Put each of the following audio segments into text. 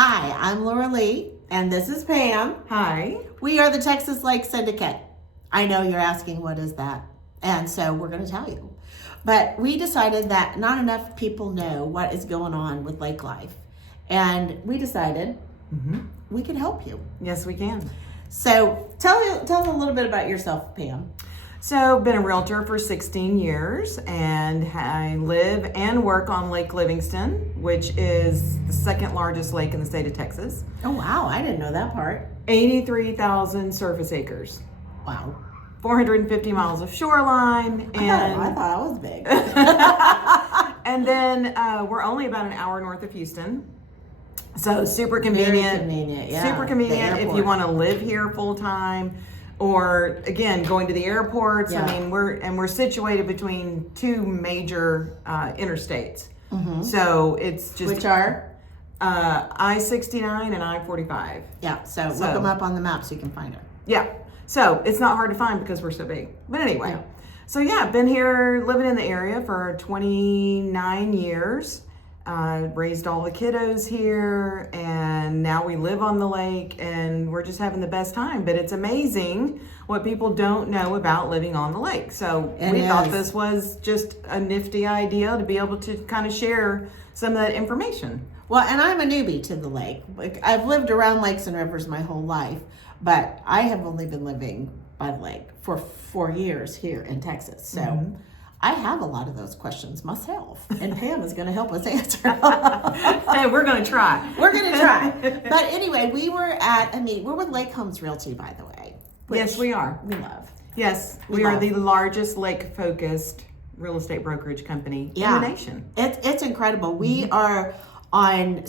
Hi, I'm Lorilee, and this is Pam. Hi. We are the Texas Lake Syndicate. I know you're asking, what is that? And so we're going to tell you. But we decided that not enough people know what is going on with lake life. And we decided we can help you. Yes, we can. So tell us a little bit about yourself, Pam. So, I've been a realtor for 16 years, and I live and work on Lake Livingston, which is the second largest lake in the state of Texas. Oh, wow. I didn't know that part. 83,000 surface acres. Wow. 450 miles of shoreline. I thought it was big. And then we're only about an hour north of Houston. So, super convenient. Very convenient, yeah. Super convenient if you want to live here full time. Or again, going to the airports. Yeah. I mean, we're situated between two major interstates. So it's just Which are? I-69 and I-45. Yeah, so look them up on the map so you can find it. Yeah. So it's not hard to find because we're so big. But anyway, Yeah. So yeah, I've been here living in the area for 29 years. Raised all the kiddos here, and now we live on the lake, and we're just having the best time. But it's amazing what people don't know about living on the lake. So we thought this was just a nifty idea to be able to kind of share some of that information. Well, and I'm a newbie to the lake. I've lived around lakes and rivers my whole life, but I have only been living by the lake for 4 years here in Texas. So I have a lot of those questions myself, and Pam is going to help us answer. Hey, we're going to try. We're going to try. But anyway, we're with Lake Homes Realty, by the way. Yes, we are. We love. Yes, we are the largest lake-focused real estate brokerage company in the nation. It's incredible. We are on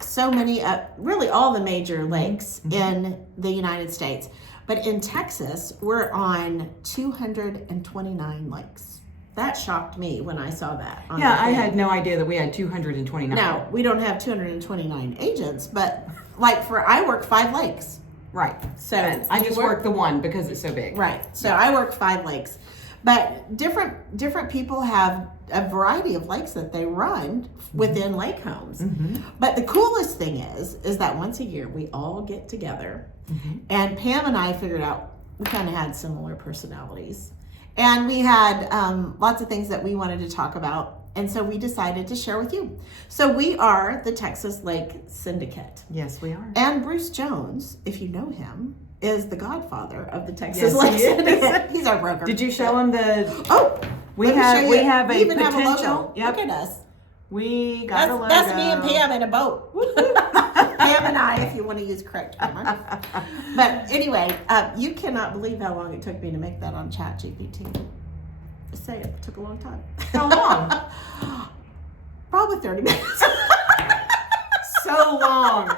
so many, really all the major lakes in the United States. But in Texas, we're on 229 lakes. That shocked me when I saw that. I had no idea that we had 229. No, we don't have 229 agents, but I work 5 lakes. Right. So and I just work the one because it's so big. Right. So I work 5 lakes. But different people have a variety of lakes that they run within lake homes. But the coolest thing is that once a year we all get together, and Pam and I figured out we kind of had similar personalities. And we had lots of things that we wanted to talk about. And so we decided to share with you. So we are the Texas Lake Syndicate. Yes, we are. And Bruce Jones, if you know him, is the godfather of the Texas Lake Syndicate. He's our broker. Did you show him the... Oh, we have a even potential... have a logo. Yep. Look at us. We got a logo. That's me and Pam in a boat. Pam and I, if you want to use correct grammar. But anyway, you cannot believe how long it took me to make that on ChatGPT. Just say it took a long time. How long? Probably 30 minutes. So long.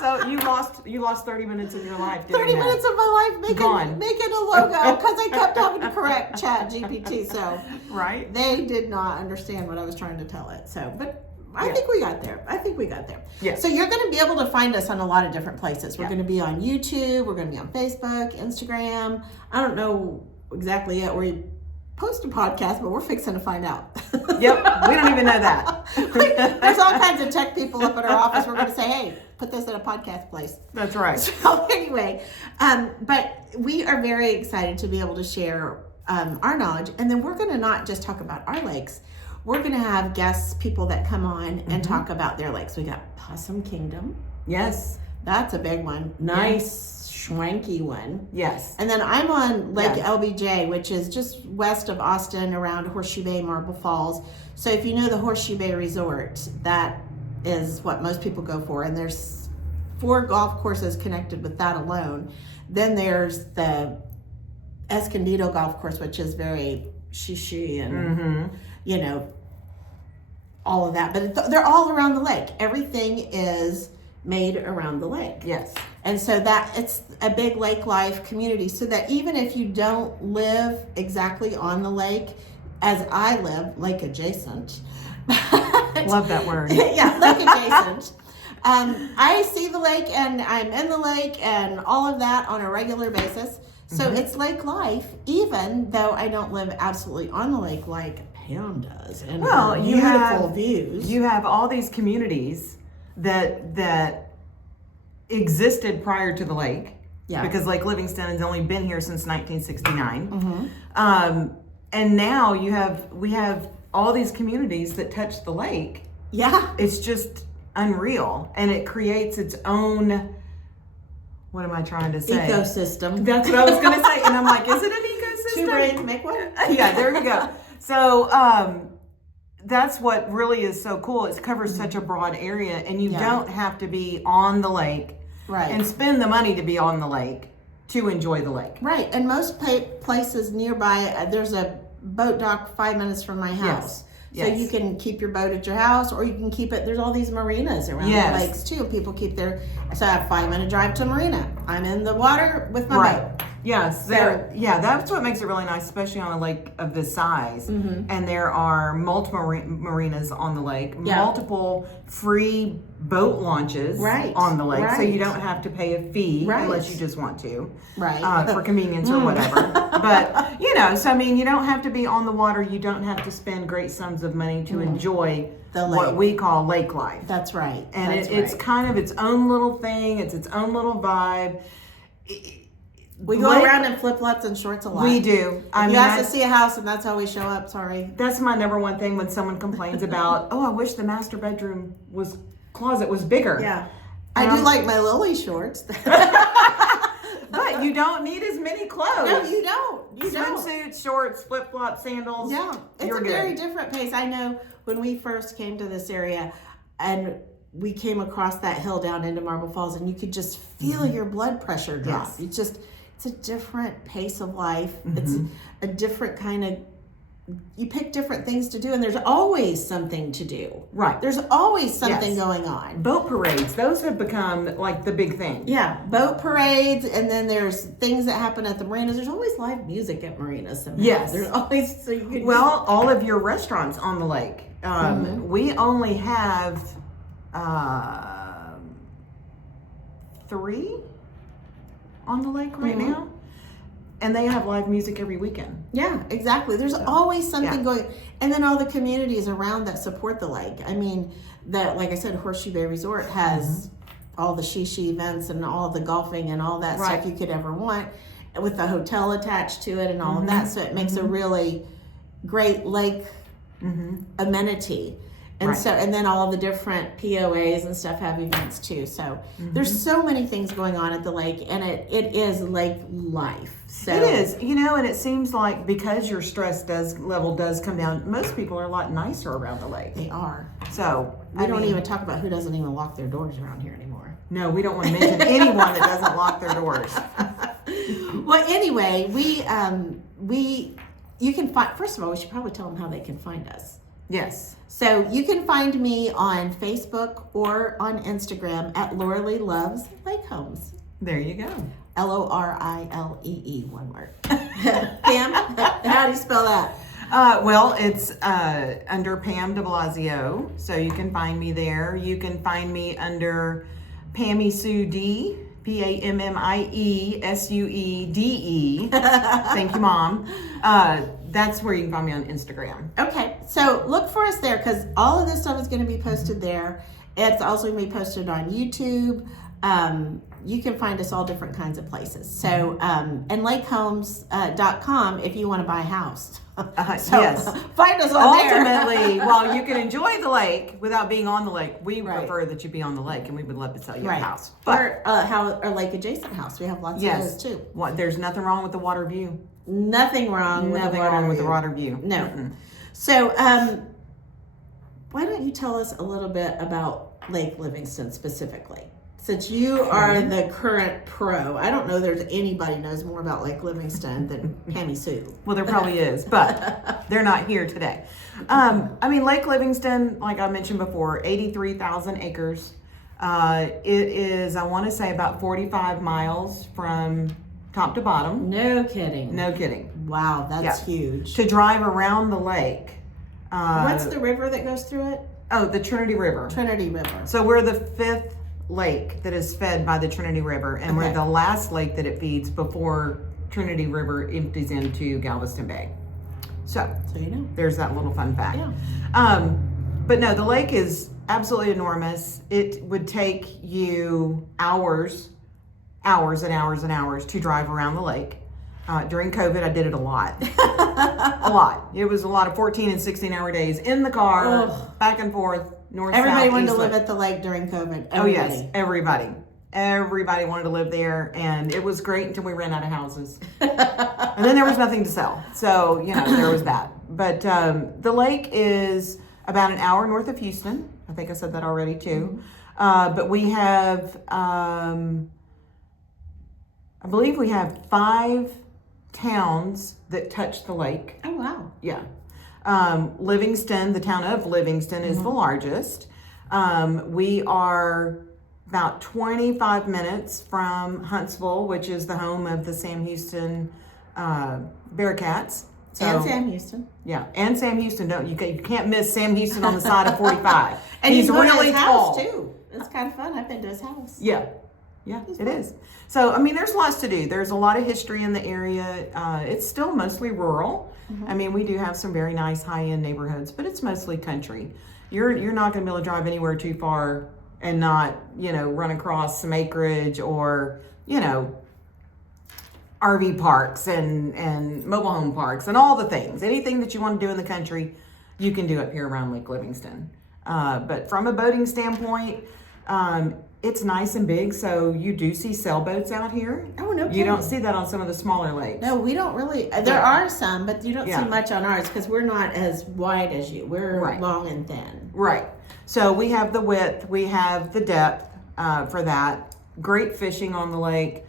So you lost 30 minutes of your life doing 30 that. minutes of my life making a logo because I kept having to correct ChatGPT. So right. They did not understand what I was trying to tell it. So, but I think we got there. Yes. So you're going to be able to find us on a lot of different places. We're going to be on YouTube. We're going to be on Facebook, Instagram. I don't know exactly yet where you post a podcast, but we're fixing to find out. Yep. We don't even know that. There's all kinds of tech people up at our office. We're going to say, hey, put this in a podcast place. That's right. So anyway, but we are very excited to be able to share our knowledge. And then we're going to not just talk about our lakes. We're going to have guests, people that come on and talk about their lakes. We got Possum Kingdom. Yes. That's a big one. Nice, schwanky one. Yes. And then I'm on Lake LBJ, which is just west of Austin around Horseshoe Bay, Marble Falls. So if you know the Horseshoe Bay Resort, that is what most people go for. And there's 4 golf courses connected with that alone. Then there's the Escondido Golf Course, which is very shishi and, you know, all of that. But they're all around the lake. Everything is made around the lake. Yes. And so that it's a big lake life community, so that even if you don't live exactly on the lake, as I live, lake adjacent. Love that word. Yeah, lake adjacent. I see the lake and I'm in the lake and all of that on a regular basis. So it's lake life, even though I don't live absolutely on the lake like Pam does. And well, beautiful views. You have all these communities that existed prior to the lake. Yeah. Because Lake Livingston has only been here since 1969. Mm-hmm. And now we have all these communities that touch the lake. Yeah. It's just unreal. And it creates its own, what am I trying to say? Ecosystem. That's what I was going to say. And I'm like, is it an ecosystem? Two brains make one. Yeah, there you go. So that's what really is so cool. It covers such a broad area, and you don't have to be on the lake and spend the money to be on the lake to enjoy the lake. Right. And most places nearby, there's a boat dock 5 minutes from my house. So you can keep your boat at your house, or you can keep it. There's all these marinas around the lakes too. People keep their. So I have a 5-minute drive to a marina. I'm in the water with my boat. Yes, that's what makes it really nice, especially on a lake of this size. Mm-hmm. And there are multiple marinas on the lake, multiple free boat launches on the lake, so you don't have to pay a fee unless you just want to, for convenience or whatever. But so I mean, you don't have to be on the water. You don't have to spend great sums of money to enjoy what we call lake life. That's right, and it's kind of its own little thing. It's its own little vibe. We go around in flip-flops and shorts a lot. We do. You have to see a house, and that's how we show up. Sorry. That's my number one thing when someone complains about, I wish the master bedroom closet was bigger. Yeah. I do like my Lily shorts. But you don't need as many clothes. No, you don't. Swimsuits, shorts, flip-flops, sandals. Yeah. It's a very different pace. I know when we first came to this area, and we came across that hill down into Marble Falls, and you could just feel your blood pressure drop. Yes. It's a different pace of life. It's a different kind of, you pick different things to do, and there's always something to do. Right. There's always something going on. Boat parades, those have become like the big thing. Yeah, boat parades, and then there's things that happen at the marinas. There's always live music at marinas somehow. Yes. There's always, so you can all of your restaurants on the lake. We only have 3 on the lake right now, and they have live music every weekend. Yeah, exactly. There's always something going, and then all the communities around that support the lake. I mean, like I said, Horseshoe Bay Resort has all the shishi events and all the golfing and all that stuff you could ever want, with the hotel attached to it and all of that. So it makes a really great lake amenity. And so, and then all of the different POAs and stuff have events too. So there's so many things going on at the lake, and it is lake life. So it is, and it seems like because your stress level does come down, most people are a lot nicer around the lake. They are. So we don't even talk about who doesn't even lock their doors around here anymore. No, we don't want to mention anyone that doesn't lock their doors. Well, anyway, you can find. First of all, we should probably tell them how they can find us. Yes. So you can find me on Facebook or on Instagram at Lorilee Loves Lake Homes. There you go. Lorilee, one word. Pam, how do you spell that? Well, it's under Pam de Blasio, so you can find me there. You can find me under Pammy Sue D, PAMMIESUEDE. Thank you, Mom. That's where you can find me on Instagram. Okay, so look for us there, because all of this stuff is going to be posted there. It's also going to be posted on YouTube. You can find us all different kinds of places. So, and lakehomes.com if you want to buy a house. Yes. Find us on there. Ultimately, while you can enjoy the lake without being on the lake, we prefer that you be on the lake, and we would love to sell you a house. But, or a lake adjacent house. We have lots of those too. There's nothing wrong with the water view. Nothing wrong with the water view. No. Mm-mm. So, why don't you tell us a little bit about Lake Livingston specifically? Since you are the current pro, I don't know there's anybody knows more about Lake Livingston than Pammy Sue. Well, there probably is, but they're not here today. I mean, Lake Livingston, like I mentioned before, 83,000 acres. It is, I want to say, about 45 miles from top to bottom. No kidding. No kidding. Wow, that's huge. To drive around the lake. What's the river that goes through it? Oh, the Trinity River. Trinity River. So we're the 5th lake that is fed by the Trinity River, and we're the last lake that it feeds before Trinity River empties into Galveston Bay. So you know, there's that little fun fact. Yeah. But no, the lake is absolutely enormous. It would take you hours and hours and hours to drive around the lake. During COVID, I did it a lot. A lot. It was a lot of 14 and 16-hour days in the car, back and forth, north, Everybody south, wanted east, to live west. at the lake during COVID. Oh, yes. Everybody. Everybody wanted to live there, and it was great until we ran out of houses. And then there was nothing to sell. So, there was that. But the lake is about an hour north of Houston. I think I said that already, too. But we have, I believe we have 5 towns that touch the lake. Oh, wow. Yeah. Livingston, the town of Livingston, is the largest. We are about 25 minutes from Huntsville, which is the home of the Sam Houston Bearcats. And Sam Houston. Yeah, and Sam Houston. You can't miss Sam Houston on the side of 45. And he's you go to really his tall house too. It's kind of fun. I've been to his house. Yeah, it is. So, I mean, there's lots to do. There's a lot of history in the area. It's still mostly rural. I mean, we do have some very nice high-end neighborhoods, but it's mostly country. You're not going to be able to drive anywhere too far and not, run across some acreage or, RV parks and mobile home parks and all the things. Anything that you want to do in the country, you can do up here around Lake Livingston. But from a boating standpoint, it's nice and big, so you do see sailboats out here. Oh, no kidding. You don't see that on some of the smaller lakes. No, we don't really. There are some, but you don't Yeah. see much on ours because we're not as wide as you. We're Right. long and thin. Right. So we have the width, we have the depth for that. Great fishing on the lake.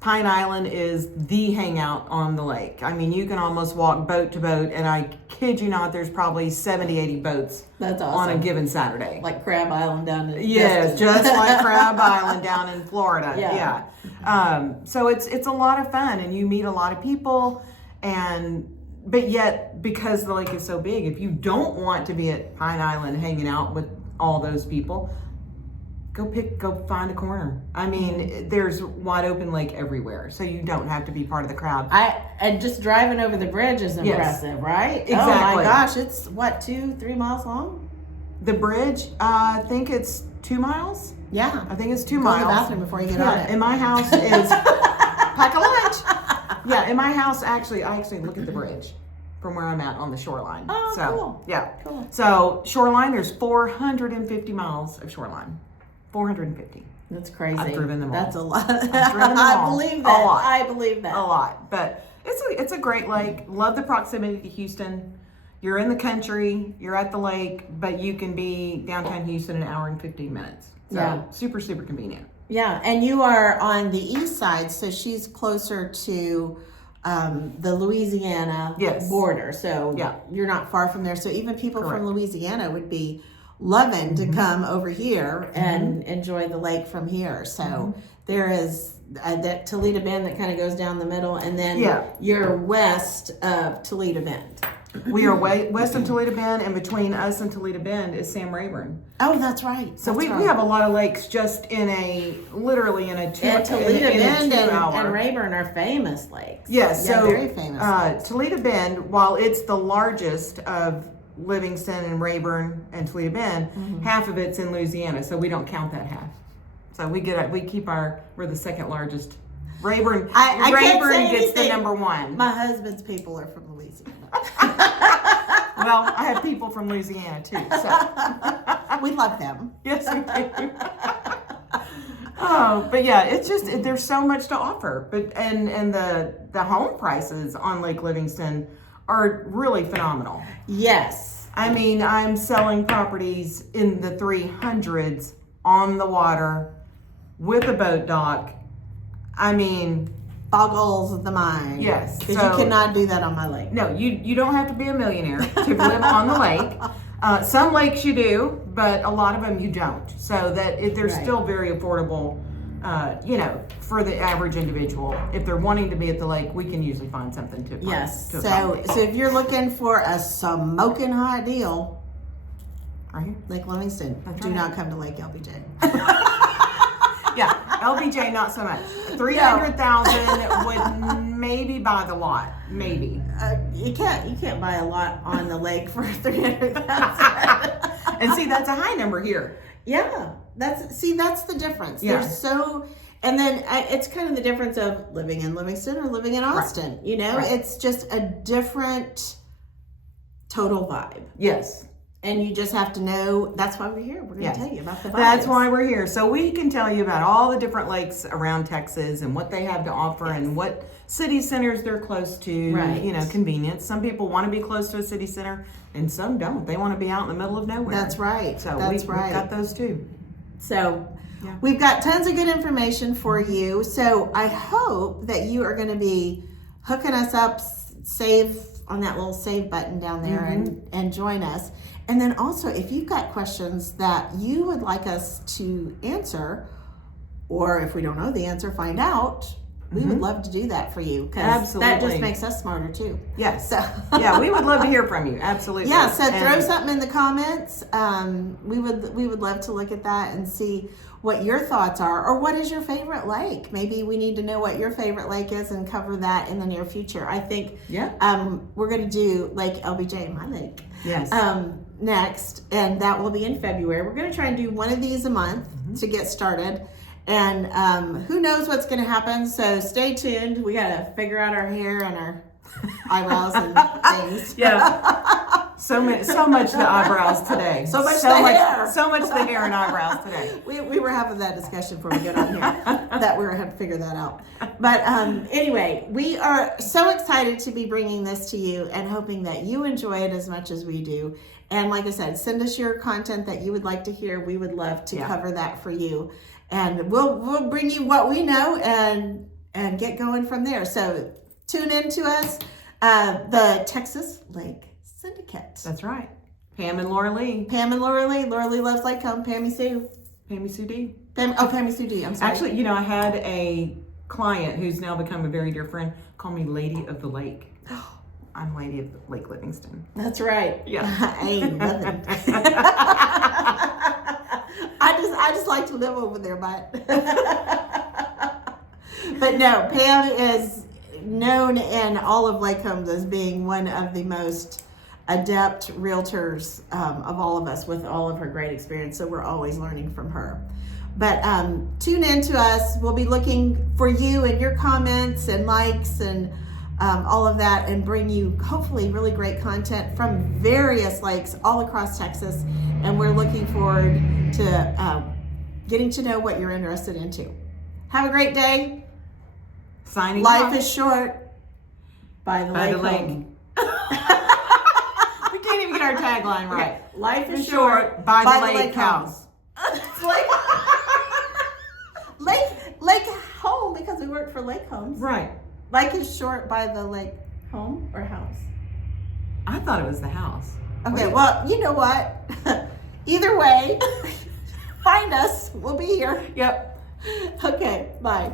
Pine Island is the hangout on the lake. I mean, you can almost walk boat to boat, and I kid you not, there's probably 70, 80 boats That's on awesome. a given Saturday. Like Crab Island down in Yes, Destin. just like Crab Island down in Florida. Yeah. So it's a lot of fun, and you meet a lot of people, but yet because the lake is so big, if you don't want to be at Pine Island hanging out with all those people, go find a corner. I mean, there's wide open lake everywhere, so you don't have to be part of the crowd. And just driving over the bridge is impressive, right? Oh Exactly. my gosh, it's what, 2-3 miles long? The bridge, I think it's 2 miles. Yeah. I think it's 2 Go to miles. the bathroom before you get on it. And my house is pack a lunch. Yeah, in my house, I actually look at the bridge from where I'm at on the shoreline. Oh, so, cool. Yeah. Cool. So shoreline, there's 450 miles of shoreline. 450. That's crazy. I've driven them all. That's a lot. I've driven them I all. believe A that. lot. I believe that. A lot. But it's a great lake. Love the proximity to Houston. You're in the country, you're at the lake, but you can be downtown Houston in an hour and 15 minutes. So Yeah. super, super convenient. Yeah, and you are on the east side, so she's closer to the Louisiana Yes. border. So Yeah. you're not far from there. So even people Correct. from Louisiana would be loving to come over here and enjoy the lake from here. So there is that Toledo Bend that kind of goes down the middle, and then Yeah. you're west of Toledo Bend. We are west of Toledo Bend, and between us and Toledo Bend is Sam Rayburn. Oh, that's right. So That's we right. have a lot of lakes just literally in a two And Toledo in a Bend 2 and hour. Rayburn are famous lakes. Yes, Yeah, so very famous lakes. Toledo Bend, while it's the largest of Livingston and Rayburn and Toledo Bend, half of it's in Louisiana, so we don't count that half. So we're the second largest. Rayburn I can't Rayburn say gets the anything. number one. My husband's people are from Louisiana. Well, I have people from Louisiana too, so We love them. yes, we do. Oh, but yeah, it's just there's so much to offer. But and the home prices on Lake Livingston are really phenomenal. Yes. I mean, I'm selling properties in the 300s on the water with a boat dock. I mean, Boggles the mind. Yes, Because so- you cannot do that on my lake. no, you don't have to be a millionaire to live on the lake. Some lakes you do, but a lot of them you don't. So they're Right. still very affordable, for the average individual. If they're wanting to be at the lake, we can usually find something to Yes. to So accommodate. if you're looking for a smoking hot deal, Right here? Lake Livingston, That's do right. not come to Lake LBJ. Yeah, LBJ not so much. 300,000 would maybe buy the lot, maybe. You can't buy a lot on the lake for 300,000. And see, that's a high number here. Yeah, that's the difference. Yeah. There's and then it's kind of the difference of living in Livingston or living in Austin. Right. You know, Right. it's just a different total vibe. Yes. And you just have to know, that's why we're here. We're going to tell you about the vibes. That's why we're here. So we can tell you about all the different lakes around Texas and what they have to offer and what city centers they're close to, Right. you know, convenience. Some people want to be close to a city center and some don't. They want to be out in the middle of nowhere. That's right. So That's we've right. got those too. So we've got tons of good information for you. So I hope that you are going to be hooking us up, save on that little save button down there and join us. And then also, if you've got questions that you would like us to answer, or if we don't know the answer, find out, we would love to do that for you. Because that just makes us smarter too. Yes. So Yeah, we would love to hear from you. Absolutely. yeah, so throw something in the comments. We would love to look at that and see what your thoughts are, or what is your favorite lake. Maybe we need to know what your favorite lake is and cover that in the near future. I think we're going to do Lake LBJ, my lake, next, and that will be in February. We're going to try and do one of these a month to get started. And who knows what's going to happen, so stay tuned. We got to figure out our hair and our eyebrows and things. Yeah. So much the eyebrows today. So much the hair. So much the hair and eyebrows today. We were having that discussion before we get on here, that we were having to figure that out. But anyway, we are so excited to be bringing this to you and hoping that you enjoy it as much as we do. And like I said, send us your content that you would like to hear. We would love to cover that for you. And we'll bring you what we know and get going from there. So tune in to us, the Texas Lake Syndicate. That's right. Pam and Lorilee. Pam and Lorilee. Lorilee loves Lake Home. Pammy Sue. Pammy Sue D. Pammy Sue D. I'm sorry. Actually, you know, I had a client who's now become a very dear friend call me Lady of the Lake. I'm Lady of Lake Livingston. That's right. Yeah. I ain't nothing. I just like to live over there, but no, Pam is known in all of Lake Combs as being one of the most adept realtors of all of us, with all of her great experience. So we're always learning from her. But tune in to us. We'll be looking for you and your comments and likes and all of that, and bring you hopefully really great content from various lakes all across Texas. And we're looking forward to getting to know what you're interested into. Have a great day. Signing Life off. is short. By the lake. We can't even get our tagline right. Okay. Life is short. By the lake house. Lake home, because we work for Lake Homes. Right. Life is short by the lake home or house. I thought it was the house. Okay, well, you know what? Either way, find us. We'll be here. Yep. Okay, bye.